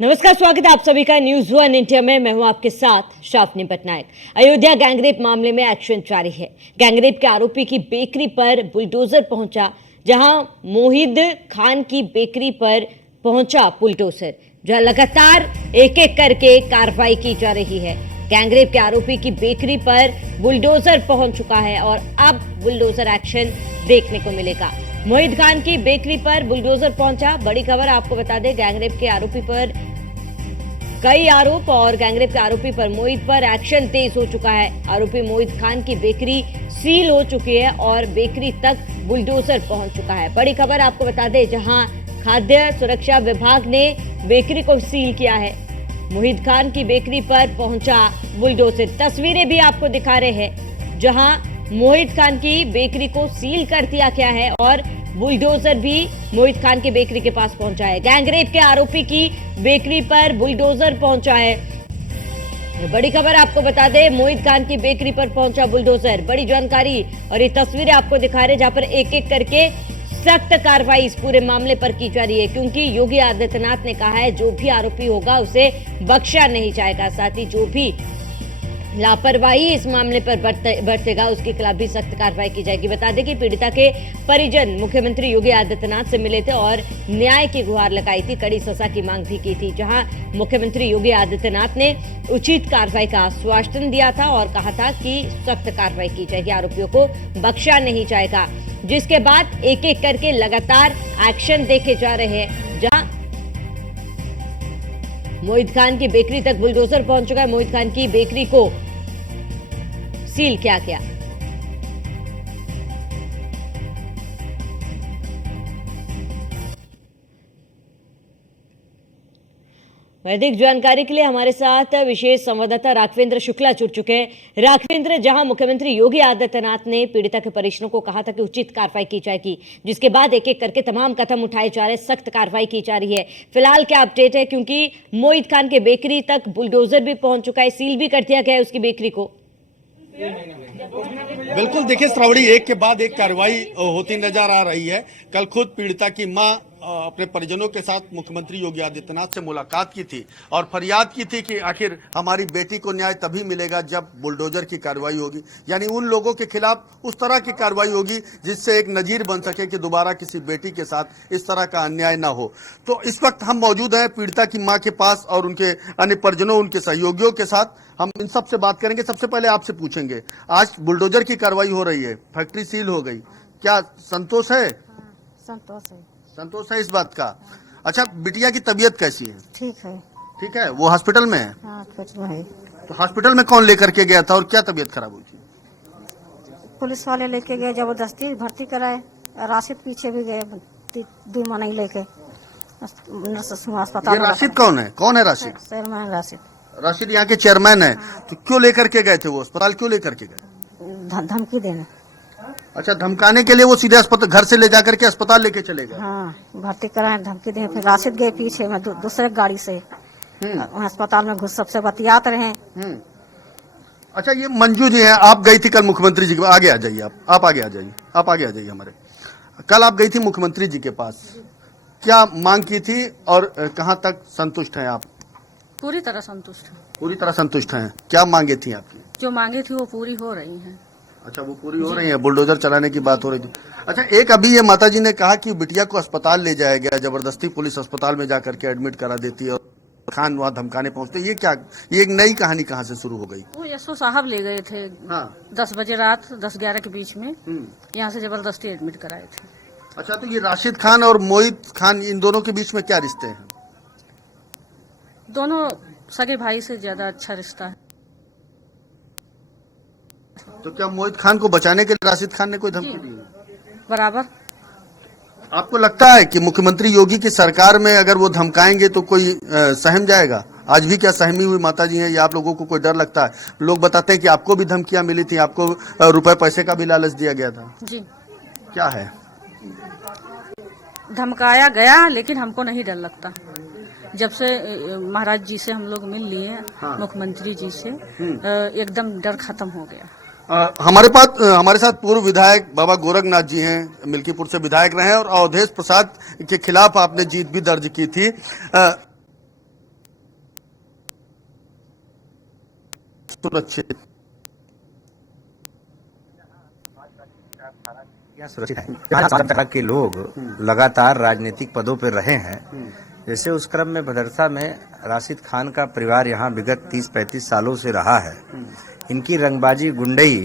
नमस्कार, स्वागत है आप सभी का न्यूज वन इंडिया में। मैं हूं आपके साथ शाफनी पटनायक। अयोध्या गैंगरेप मामले में एक्शन जारी है। गैंगरेप के आरोपी की बेकरी पर बुलडोजर पहुंचा, जहां मोहिद खान की बेकरी पर पहुंचा बुलडोजर, जहां लगातार एक एक करके कार्रवाई की जा रही है। गैंगरेप के आरोपी की बेकरी पर बुलडोजर पहुंच चुका है और अब बुलडोजर एक्शन देखने को मिलेगा। मोहिद खान की बेकरी पर बुलडोजर पहुंचा। बड़ी खबर आपको बता दें, गैंगरेप के आरोपी पर कई आरोप और गैंगरेप के आरोपी पर मोहित पर एक्शन तेज हो चुका है। आरोपी मोहित खान की बेकरी सील हो चुकी है और बेकरी तक बुलडोजर पहुंच चुका है। बड़ी खबर आपको बता दें, जहां खाद्य सुरक्षा विभाग ने बेकरी को सील किया है। मोहित खान की बेकरी पर पहुंचा बुलडोजर। तस्वीरें भी आपको दिखा रहे हैं, जहां मोहित खान की बेकरी को सील कर दिया गया है और बुलडोजर भी मोहित खान की बेकरी के पास पहुंचा है। गैंगरेप के आरोपी की बेकरी पर बुलडोजर पहुंचा है। बड़ी खबर आपको बता दें, मोहित खान की बेकरी पर पहुंचा बुलडोजर। बड़ी जानकारी और ये तस्वीरें आपको दिखा रहे, जहां पर एक एक करके सख्त कार्रवाई इस पूरे मामले पर की जा रही है, क्योंकि योगी आदित्यनाथ ने कहा है जो भी आरोपी होगा उसे बख्शा नहीं जाएगा। साथ ही जो भी लापरवाही इस मामले पर बरतेगा उसके खिलाफ भी सख्त कार्रवाई की जाएगी। बता दें कि पीड़िता के परिजन मुख्यमंत्री योगी आदित्यनाथ से मिले थे और न्याय की गुहार लगाई थी, कड़ी सजा की मांग भी की थी, जहां मुख्यमंत्री योगी आदित्यनाथ ने उचित कार्रवाई का आश्वासन दिया था और कहा था कि सख्त कार्रवाई की जाएगी, आरोपियों को बख्शा नहीं जाएगा। जिसके बाद एक एक करके लगातार एक्शन देखे जा रहे हैं, जहां मोहित खान की बेकरी तक बुलडोजर पहुंच चुका है। मोहित खान की बेकरी को सील किया गया। अधिक जानकारी के लिए हमारे साथ विशेष संवाददाता राघवेंद्र शुक्ला जुड़ चुके हैं। राघवेंद्र, जहां मुख्यमंत्री योगी आदित्यनाथ ने पीड़िता के परिजनों को कहा था कि उचित कार्रवाई की जाएगी, जिसके बाद एक एक करके तमाम कदम उठाए जा रहे, सख्त कार्रवाई की जा रही है। फिलहाल क्या अपडेट है, क्योंकि मोहित खान के बेकरी तक बुलडोजर भी पहुंच चुका है, सील भी कर दिया गया है उसकी बेकरी को? बिल्कुल, देखिए श्रावणी, एक के बाद एक कार्रवाई होती नजर आ रही है। कल खुद पीड़िता की मां अपने परिजनों के साथ मुख्यमंत्री योगी आदित्यनाथ से मुलाकात की थी और फरियाद की थी कि आखिर हमारी बेटी को न्याय तभी मिलेगा जब बुलडोजर की कार्रवाई होगी, यानी उन लोगों के खिलाफ उस तरह की कार्रवाई होगी जिससे एक नजीर बन सके कि दोबारा किसी बेटी के साथ इस तरह का अन्याय ना हो। तो इस वक्त हम मौजूद हैं पीड़िता की मां के पास और उनके अन्य परिजनों, उनके सहयोगियों के साथ हम इन सब से बात करेंगे। सबसे पहले आपसे पूछेंगे, आज बुलडोजर की कार्रवाई हो रही है, फैक्ट्री सील हो गई, क्या संतोष है? संतोष है। संतोष है इस बात का? अच्छा, बिटिया की तबीयत कैसी है? ठीक है। ठीक है, वो हॉस्पिटल में है? हाँ, हॉस्पिटल में है। तो हॉस्पिटल में कौन लेकर के गया था और क्या तबीयत खराब हुई थी? पुलिस वाले लेके गए, जबरदस्ती भर्ती कराए। राशिद पीछे भी गए, 2 महीने लेके अस्पताल। ये राशिद कौन है? कौन है राशिद? चेयरमैन राशिद। राशिद यहाँ के चेयरमैन है। तो क्यों लेकर के गए थे वो अस्पताल, क्यों लेकर के गए? धमकी देने। अच्छा, धमकाने के लिए वो सीधे अस्पताल, घर से ले जाकर के अस्पताल लेके चले गए? हाँ, भर्ती कराए, धमकी देने। फिर राशिद गए पीछे में दूसरे गाड़ी से अस्पताल में घुस, सबसे बतियात रहे। अच्छा, ये मंजू जी हैं, आप गई थी कल मुख्यमंत्री जी के? आगे आ जाइए, आप आगे आ जाइए, आप आगे आ जाइए हमारे। कल आप गई थी मुख्यमंत्री जी के पास, क्या मांग की थी और कहाँ तक संतुष्ट हैं आप? पूरी तरह संतुष्ट है। पूरी तरह संतुष्ट हैं। क्या मांगे थी आपकी? जो मांगे थी वो पूरी हो रही हैं। अच्छा, वो पूरी हो रही है, बुलडोजर चलाने की बात हो रही थी। अच्छा, एक अभी ये माताजी ने कहा कि बिटिया को अस्पताल ले जाया गया, जबरदस्ती पुलिस अस्पताल में जाकर के एडमिट करा देती है और खान वहाँ धमकाने पहुंचते। ये क्या, ये एक नई कहानी कहाँ से शुरू हो गई? वो यशो साहब ले गए थे। हाँ। 10 बजे रात, 10-11 के बीच में यहाँ से जबरदस्ती एडमिट कराए थे। अच्छा, तो ये राशिद खान और मोहित खान, इन दोनों के बीच में क्या रिश्ते हैं? दोनों सगे भाई से ज्यादा अच्छा रिश्ता है। तो क्या मोहित खान को बचाने के लिए राशिद खान ने कोई धमकी दी? बराबर। आपको लगता है कि मुख्यमंत्री योगी की सरकार में अगर वो धमकाएंगे तो कोई सहम जाएगा? आज भी क्या सहमी हुई माताजी हैं, या आप लोगों को कोई डर लगता है? लोग बताते हैं कि आपको भी धमकियां मिली थी, आपको रुपए पैसे का भी लालच दिया गया था। जी, क्या है? धमकाया गया, लेकिन हमको नहीं डर लगता। जब से महाराज जी से हम लोग मिल लिए, हाँ। मुख्यमंत्री जी से, एकदम डर खत्म हो गया। हमारे साथ पूर्व विधायक बाबा गोरखनाथ जी हैं, मिल्कीपुर से विधायक रहे हैं और अवधेश प्रसाद के खिलाफ आपने जीत भी दर्ज की थी। सुरक्षित? सुरक्षित है। जहाँ के लोग लगातार राजनीतिक पदों पर रहे हैं, जैसे उस क्रम में भदरसा में राशिद खान का परिवार यहाँ विगत 30-35 सालों से रहा है। इनकी रंगबाजी गुंडई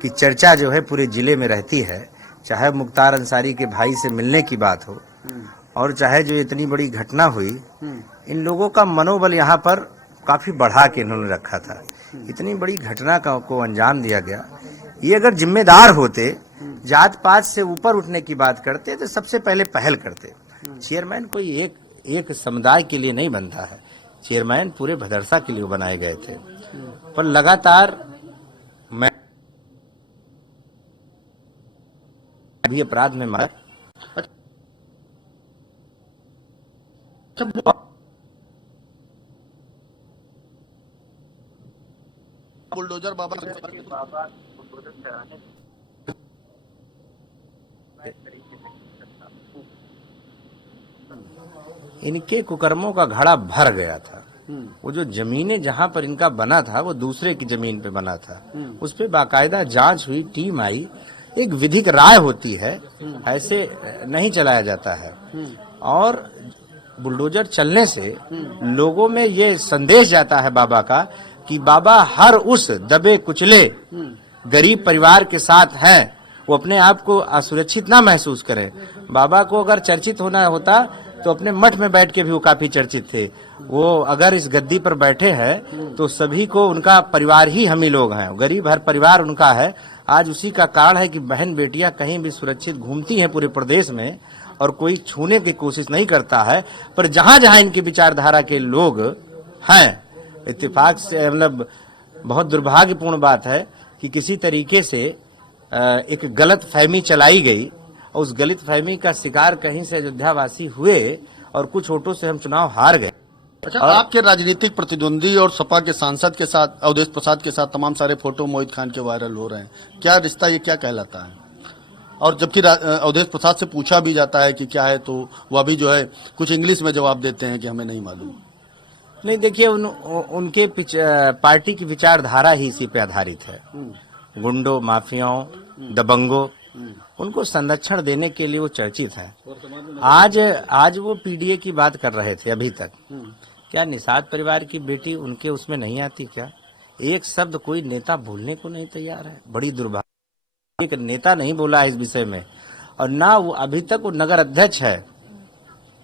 की चर्चा जो है पूरे जिले में रहती है, चाहे मुख्तार अंसारी के भाई से मिलने की बात हो और चाहे जो इतनी बड़ी घटना हुई, इन लोगों का मनोबल यहाँ पर काफी बढ़ा के इन्होंने रखा था। इतनी बड़ी घटना को अंजाम दिया गया। ये अगर जिम्मेदार होते, जात पात से ऊपर उठने की बात करते तो सबसे पहले पहल करते। चेयरमैन कोई एक समुदाय के लिए नहीं बनता है, चेयरमैन पूरे भदरसा के लिए बनाए गए थे। पर लगातार मैं भी अपराध में मारा। बुलडोजर बाबा इनके कुकर्मों का घड़ा भर गया था। वो जो जमीनें जहां पर इनका बना था वो दूसरे की जमीन पे बना था। उस पे बाकायदा जांच हुई, टीम आई, एक विधिक राय होती है, ऐसे नहीं चलाया जाता है। और बुलडोजर चलने से लोगों में ये संदेश जाता है बाबा का कि बाबा हर उस दबे कुचले गरीब परिवार के साथ हैं। वो अपने आप को असुरक्षित ना महसूस करें। बाबा को अगर चर्चित होना होता तो अपने मठ में बैठ के भी वो काफी चर्चित थे। वो अगर इस गद्दी पर बैठे हैं तो सभी को उनका परिवार ही हम ही लोग हैं, गरीब हर परिवार उनका है। आज उसी का कारण है कि बहन बेटियां कहीं भी सुरक्षित घूमती हैं पूरे प्रदेश में और कोई छूने की कोशिश नहीं करता है। पर जहां जहां इनकी विचारधारा के लोग हैं, इत्तेफाक से मतलब बहुत दुर्भाग्यपूर्ण बात है कि किसी तरीके से एक गलत फहमी चलाई गई और उस गलत फहमी का शिकार कहीं से अयोध्यावासी हुए और कुछ वोटों से हम चुनाव हार गए। अच्छा, आपके राजनीतिक प्रतिद्वंदी और सपा के सांसद के साथ अवधेश प्रसाद के साथ तमाम सारे फोटो मोहित खान के वायरल हो रहे हैं, क्या रिश्ता, ये क्या कहलाता है? और जबकि अवधेश प्रसाद से पूछा भी जाता है कि क्या है तो वह भी जो है कुछ इंग्लिश में जवाब देते हैं कि हमें नहीं मालूम। नहीं, देखिए उनके पार्टी की विचारधारा ही इसी पे आधारित है। गुंडों, माफियाओं, दबंगों, उनको संरक्षण देने के लिए वो चर्चित है। आज वो पीडीए की बात कर रहे थे अभी तक। क्या निषाद परिवार की बेटी उनके उसमें नहीं आती क्या? एक शब्द कोई नेता बोलने को नहीं तैयार है। बड़ी दुर्भाग्य, एक नेता नहीं बोला है इस विषय में। और ना वो अभी तक वो नगर अध्यक्ष है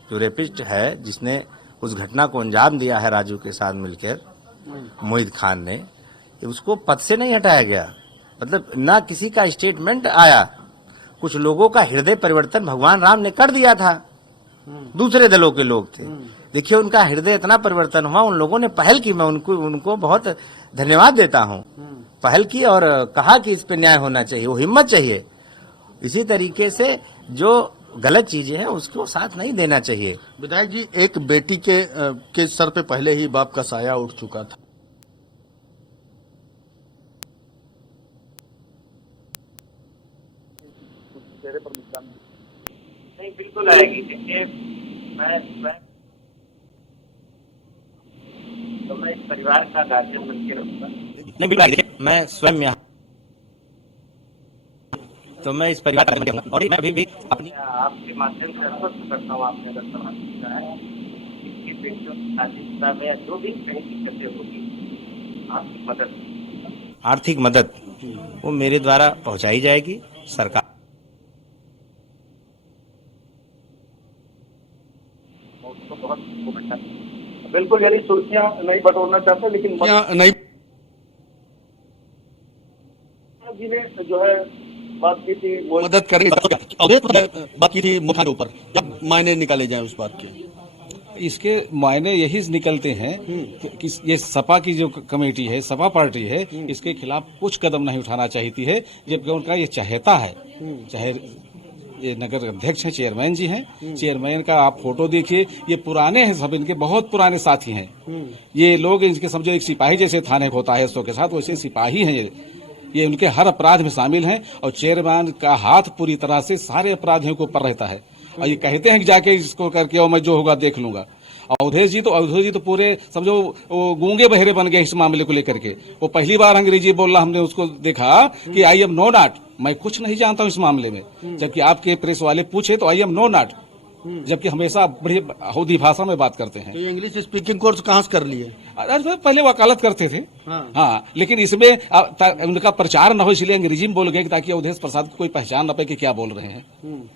जो रेपिस्ट है, जिसने उस घटना को अंजाम दिया है राजू के साथ मिलकर, मोहित खान ने, उसको पद से नहीं हटाया गया। मतलब ना किसी का स्टेटमेंट आया। कुछ लोगों का हृदय परिवर्तन भगवान राम ने कर दिया था, दूसरे दलों के लोग थे। देखिए उनका हृदय इतना परिवर्तन हुआ, उन लोगों ने पहल की। मैं उनको बहुत धन्यवाद देता हूं। पहल की और कहा कि इस पे न्याय होना चाहिए, वो हिम्मत चाहिए। इसी तरीके से जो गलत चीजें हैं उसको साथ नहीं देना चाहिए। विधायक जी, एक बेटी के सर पे पहले ही बाप का साया उठ चुका था। नहीं, बिल्कुल आएगी। देखिए मैं इस परिवार का गार्जियन बन के रहूंगा। नहीं, बिल्कुल मैं स्वयं यहाँ तो मैं इस परिवार का रहूंगा और मैं अभी भी अपनी आपके माध्यम से आश्वस्त करता हूँ, आपने अगर सवाल किया है इसकी बेटियों की शादी में जो भी कहीं दिक्कतें होगी, आपकी मदद, आर्थिक मदद वो मेरे द्वारा पहुंचाई जाएगी। सरकार उसको बहुत बिल्कुल, यानी सुर्खियां नहीं बटोरना चाहते, लेकिन नहीं जी ने जो है बात की थी, मदद करेगी, बात की थी मुखा के ऊपर। जब मायने निकाले जाए उस बात के, इसके मायने यही निकलते हैं कि ये सपा की जो कमेटी है, सपा पार्टी है, इसके खिलाफ कुछ कदम नहीं उठाना चाहती है, जबकि उनका ये चाहता है। चाहे ये नगर अध्यक्ष हैं, चेयरमैन जी हैं, चेयरमैन का आप फोटो देखिए, ये पुराने हैं, सब इनके बहुत पुराने साथी हैं। ये लोग इनके समझो एक सिपाही जैसे थाने होता है के साथ, वैसे सिपाही हैं ये उनके हर अपराध में शामिल हैं। और चेयरमैन का हाथ पूरी तरह से सारे अपराधियों के ऊपर रहता है। और ये कहते हैं कि जाके इसको करके और मैं जो होगा देख लूंगा। अवधेश जी तो पूरे समझो वो गूंगे बहरे बन गए इस मामले को लेकर के। वो पहली बार अंग्रेजी बोल रहा, हमने उसको देखा कि आई एम नो नॉट, मैं कुछ नहीं जानता हूं इस मामले में। जबकि आपके प्रेस वाले पूछे तो आई एम नो नॉट, जबकि हमेशा बड़ी हौदी भाषा में बात करते हैं। तो ये इंग्लिश स्पीकिंग कोर्स कहाँ से कर लिए? अरे पहले वकालत करते थे। हाँ, लेकिन इसमें उनका प्रचार न हो इसलिए अंग्रेजी में बोल गए ताकि अवधेश प्रसाद को कोई पहचान न पाए कि क्या बोल रहे हैं।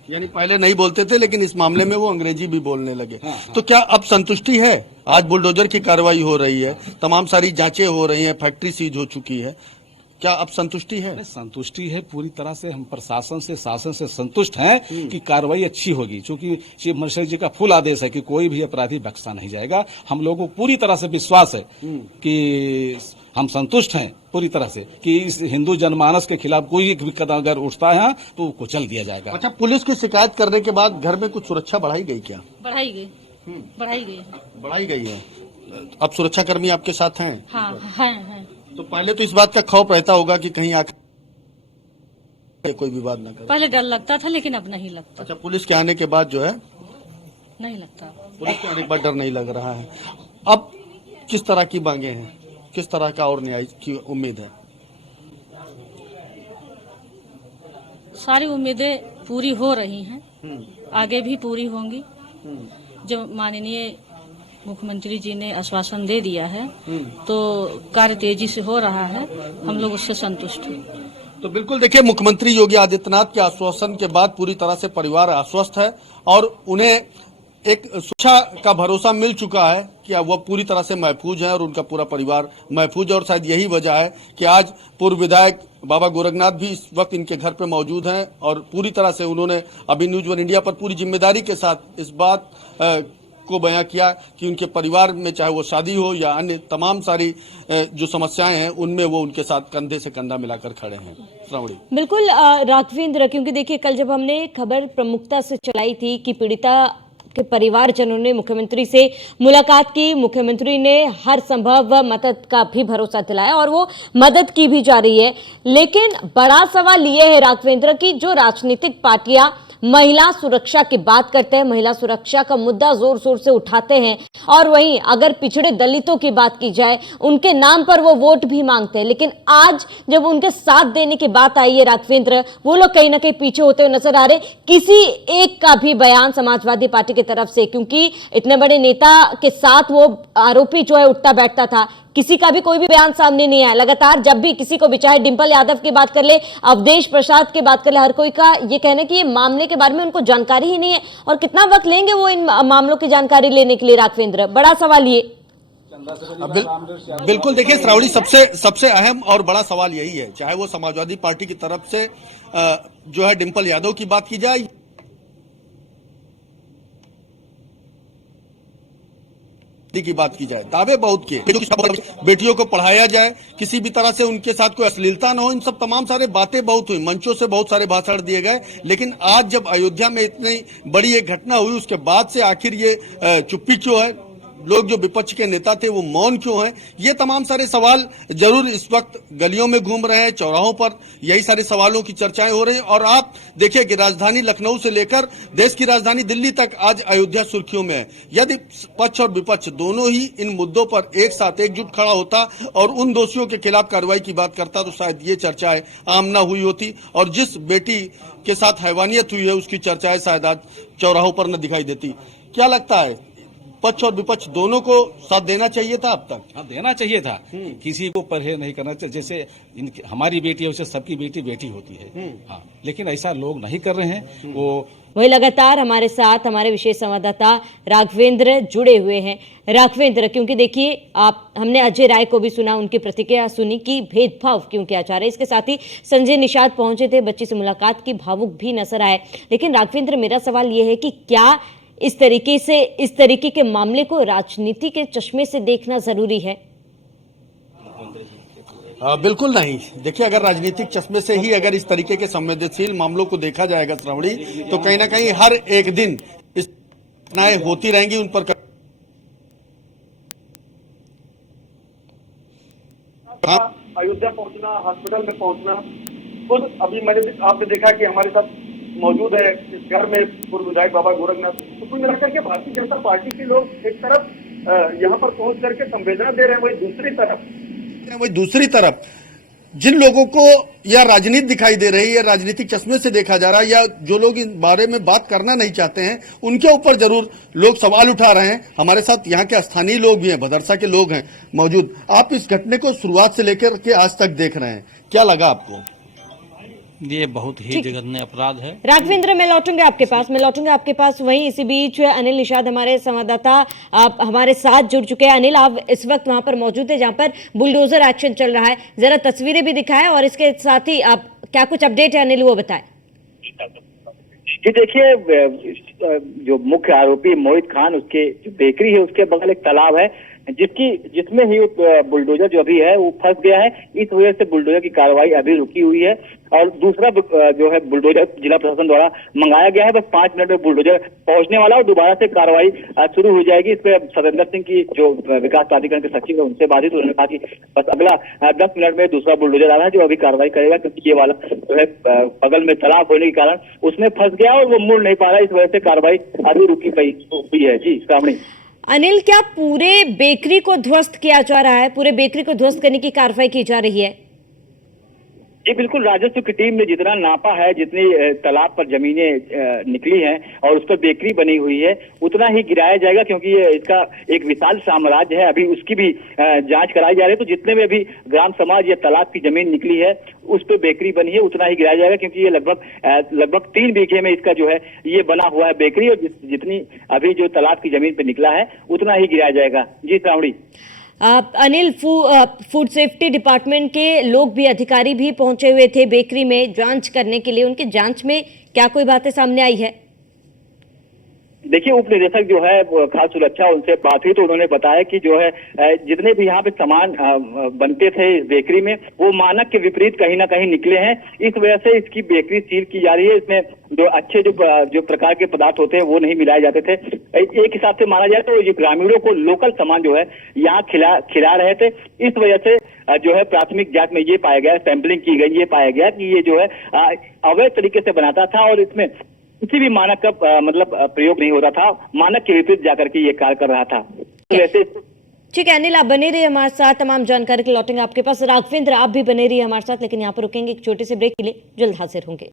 यानी पहले नहीं बोलते थे, लेकिन इस मामले में वो अंग्रेजी भी बोलने लगे। तो क्या अब संतुष्टि है? आज बुलडोजर की कार्रवाई हो रही है, तमाम सारी जांचें हो रही हैं, फैक्ट्री सीज हो चुकी है, क्या अब संतुष्टि है? संतुष्टि है पूरी तरह से। हम प्रशासन से, शासन से संतुष्ट हैं कि कार्रवाई अच्छी होगी, क्योंकि चीफ मिनिस्टर जी का फुल आदेश है कि कोई भी अपराधी बख्शा नहीं जाएगा। हम लोगों को पूरी तरह से विश्वास है कि हम संतुष्ट हैं पूरी तरह से कि इस हिंदू जनमानस के खिलाफ कोई भी कदम अगर उठता है तो वो कुचल दिया जाएगा। अच्छा, पुलिस की शिकायत करने के बाद घर में कुछ सुरक्षा बढ़ाई गई क्या? बढ़ाई गई, बढ़ाई गई। बढ़ाई गई है। अब सुरक्षाकर्मी आपके साथ हैं? हाँ, हैं। तो पहले तो इस बात का खौफ रहता होगा कि कहीं आकर कोई विवाद न करे। पहले डर लगता था, लेकिन अब नहीं लगता। अच्छा, पुलिस के आने के बाद जो है, नहीं लगता। पुलिस के आने के बाद डर नहीं लग रहा है। अब किस तरह की मांगे हैं, किस तरह का और न्याय की उम्मीद है? सारी उम्मीदें पूरी हो रही हैं, आगे भी पूरी होंगी। जो माननीय मुख्यमंत्री जी ने आश्वासन दे दिया है तो कार्य तेजी से हो रहा है, हम लोग उससे संतुष्ट हैं। तो बिल्कुल देखिए, मुख्यमंत्री योगी आदित्यनाथ के आश्वासन के बाद पूरी तरह से परिवार आश्वस्त है और उन्हें एक सुरक्षा का भरोसा मिल चुका है कि वह पूरी तरह से महफूज है और उनका पूरा परिवार महफूज है। और शायद यही वजह है कि आज पूर्व विधायक बाबा गोरखनाथ भी इस वक्त इनके घर पे मौजूद हैं और पूरी तरह से उन्होंने अभी न्यूज वन इंडिया पर पूरी जिम्मेदारी के साथ इस बात को बयां किया कि उनके परिवार में चाहे वो शादी हो या अन्य तमाम सारी जो समस्याएं हैं उनमें वो उनके साथ कंधे से कंधा मिलाकर खड़े हैं। श्रावणी, बिल्कुल राघवेंद्र, क्योंकि देखिए कल जब हमने खबर प्रमुखता से चलाई थी कि पीड़िता के परिवारजनों ने मुख्यमंत्री से मुलाकात की, मुख्यमंत्री ने हर संभव मदद का भी भरोसा दिलाया और वो मदद की भी जा रही है। लेकिन बड़ा सवाल ये है राघवेंद्र की जो राजनीतिक पार्टियां महिला सुरक्षा की बात करते हैं, महिला सुरक्षा का मुद्दा जोर शोर से उठाते हैं और वहीं अगर पिछड़े दलितों की बात की जाए उनके नाम पर वो वोट भी मांगते हैं, लेकिन आज जब उनके साथ देने की बात आई है राघवेंद्र, वो लोग कहीं ना कहीं पीछे होते हुए नजर आ रहे। किसी एक का भी बयान समाजवादी पार्टी की तरफ से, क्योंकि इतने बड़े नेता के साथ वो आरोपी जो है उठता बैठता था, किसी का भी कोई भी बयान सामने नहीं आया। लगातार जब भी किसी को भी, चाहे डिंपल यादव की बात कर ले, अवधेश प्रसाद की बात कर ले, हर कोई का ये कहना है कि ये मामले के बारे में उनको जानकारी ही नहीं है और कितना वक्त लेंगे वो इन मामलों की जानकारी लेने के लिए राघवेंद्र, बड़ा सवाल ये। बिल्कुल देखिए श्रावणी, सबसे अहम और बड़ा सवाल यही है, चाहे वो समाजवादी पार्टी की तरफ से जो है डिंपल यादव की बात की जाए, की बात की जाए, दावे बहुत किए, बेटियों को पढ़ाया जाए, किसी भी तरह से उनके साथ कोई अश्लीलता न हो, इन सब तमाम सारे बातें बहुत हुई, मंचों से बहुत सारे भाषण दिए गए। लेकिन आज जब अयोध्या में इतनी बड़ी एक घटना हुई उसके बाद से आखिर ये चुप्पी क्यों है? लोग जो विपक्ष के नेता थे वो मौन क्यों हैं? ये तमाम सारे सवाल जरूर इस वक्त गलियों में घूम रहे हैं, चौराहों पर यही सारे सवालों की चर्चाएं हो रही हैं। और आप देखिए कि राजधानी लखनऊ से लेकर देश की राजधानी दिल्ली तक आज अयोध्या सुर्खियों में है। यदि पक्ष और विपक्ष दोनों ही इन मुद्दों पर एक साथ एकजुट खड़ा होता और उन दोषियों के खिलाफ कार्रवाई की बात करता तो शायद ये चर्चाएं आम न हुई होती और जिस बेटी के साथ हैवानियत हुई है उसकी चर्चाएं शायद आज चौराहों पर न दिखाई देती। क्या लगता है, पक्ष और विपक्ष दोनों को साथ देना चाहिए था अब तक? हाँ, देना चाहिए था, किसी को परहेज नहीं करना चाहिए। जैसे हमारी बेटी है वैसे सबकी बेटी बेटी होती है। हाँ, लेकिन ऐसा लोग नहीं कर रहे हैं। वही लगातार हमारे साथ हमारे विशेष संवाददाता राघवेंद्र जुड़े हुए हैं। राघवेंद्र, क्योंकि देखिए हमने अजय राय को भी सुना, उनकी प्रतिक्रिया सुनी कि भेदभाव क्यों किया जा रहा है। इसके साथ ही संजय निषाद पहुंचे थे, बच्ची से मुलाकात की, भावुक भी नजर आए। लेकिन राघवेंद्र, मेरा सवाल यह है कि क्या इस तरीके के मामले को राजनीति के चश्मे से देखना जरूरी है? बिल्कुल नहीं। देखिए, अगर राजनीतिक चश्मे से ही अगर इस तरीके के संवेदनशील मामलों को देखा जाएगा श्रावणी, तो कहीं ना कहीं हर एक दिन इस घटनाएं होती रहेंगी, उन पर अयोध्या पहुंचना, हॉस्पिटल में पहुंचना, खुद अभी मैंने आपने देखा कि हमारे साथ मौजूद है इस घर में पूर्व विधायक बाबा गोरखनाथ। तो कुल मिलाकर के भारतीय जनता पार्टी के लोग एक तरफ यहाँ पर पहुंच करके संवेदना दे रहे हैं, वही दूसरी तरफ जिन लोगों को यह राजनीति दिखाई दे रही है, राजनीतिक चश्मे से देखा जा रहा है, या जो लोग इन बारे में बात करना नहीं चाहते हैं, उनके ऊपर जरूर लोग सवाल उठा रहे हैं। हमारे साथ यहाँ के स्थानीय लोग भी हैं, भदरसा के लोग हैं मौजूद। आप इस घटने को शुरुआत से लेकर के आज तक देख रहे हैं, क्या लगा आपको? ये बहुत ही जघन्य अपराध है। राघवेंद्र, मैं लौटूंगा आपके पास। वहीं इसी बीच अनिल निषाद हमारे संवाददाता आप हमारे साथ जुड़ चुके हैं। अनिल, आप इस वक्त वहां पर मौजूद है जहां पर बुलडोजर एक्शन चल रहा है, जरा तस्वीरें भी दिखाएं और इसके साथ ही आप क्या कुछ अपडेट है अनिल वो बताएं। जी देखिए, जो मुख्य आरोपी मोहित खान, उसके जो बेकरी है उसके बगल एक तालाब है जिसमें ही बुलडोजर जो अभी है वो फंस गया है। इस वजह से बुलडोजर की कार्रवाई अभी रुकी हुई है और दूसरा जो है बुलडोजर जिला प्रशासन द्वारा मंगाया गया है। बस 5 मिनट में बुलडोजर पहुंचने वाला और दोबारा से कार्रवाई शुरू हो जाएगी। इस पर सतेंद्र सिंह की जो विकास प्राधिकरण के सचिव है उनसे बातचीत, उन्होंने कहा कि बस अगला 10 मिनट में दूसरा बुलडोजर आ रहा है जो अभी कार्रवाई करेगा, क्योंकि ये वाला जो है बगल में तालाब होने के कारण उसमें फंस गया और वो मुड़ नहीं पा रहा। इस वजह से कार्रवाई अभी रुकी हुई है। जी श्रावणी। अनिल, क्या पूरे बेकरी को ध्वस्त किया जा रहा है? पूरे बेकरी को ध्वस्त करने की कार्रवाई की जा रही है? जी बिल्कुल, राजस्व की टीम ने जितना नापा है, जितनी तालाब पर जमीनें निकली हैं और उस पर बेकरी बनी हुई है, उतना ही गिराया जाएगा, क्योंकि ये इसका एक विशाल साम्राज्य है। अभी उसकी भी जांच कराई जा रही है। तो जितने में भी ग्राम समाज या तालाब की जमीन निकली है उस पर बेकरी बनी है, उतना ही गिराया जाएगा, क्योंकि ये लगभग 3 बीघे में इसका जो है ये बना हुआ है बेकरी, और जितनी अभी जो तालाब की जमीन पे निकला है उतना ही गिराया जाएगा। जी Shravani. Anil, food safety department के लोग भी, अधिकारी भी पहुंचे हुए थे बेकरी में जांच करने के लिए। उनकी जांच में क्या कोई बातें सामने आई है? देखिए, उप निदेशक जो है खाद्य सुरक्षा, उनसे बात हुई तो उन्होंने बताया कि जो है जितने भी यहाँ पे सामान बनते थे इस बेकरी में, वो मानक के विपरीत कहीं ना कहीं निकले हैं। इस वजह से इसकी बेकरी सील की जा रही है। इसमें जो अच्छे जो प्रकार के पदार्थ होते हैं वो नहीं मिलाए जाते थे। एक हिसाब से माना जाए तो ये ग्रामीणों को लोकल सामान जो है यहाँ खिला रहे थे। इस वजह से जो है प्राथमिक जांच में ये पाया गया, सैंपलिंग की गई, ये पाया गया कि ये जो है अवैध तरीके से बनाता था और इसमें किसी भी मानक का प्रयोग नहीं होता था। मानक के विपरीत जाकर के ये कार्य कर रहा था। वैसे ठीक है अनिल, आप बने रहिए हमारे साथ, तमाम जानकारी के लौटेंगे आपके पास। राघवेंद्र, आप भी बने रहिए हमारे साथ, लेकिन यहाँ पर रुकेंगे एक छोटे से ब्रेक के लिए, जल्द हाजिर होंगे।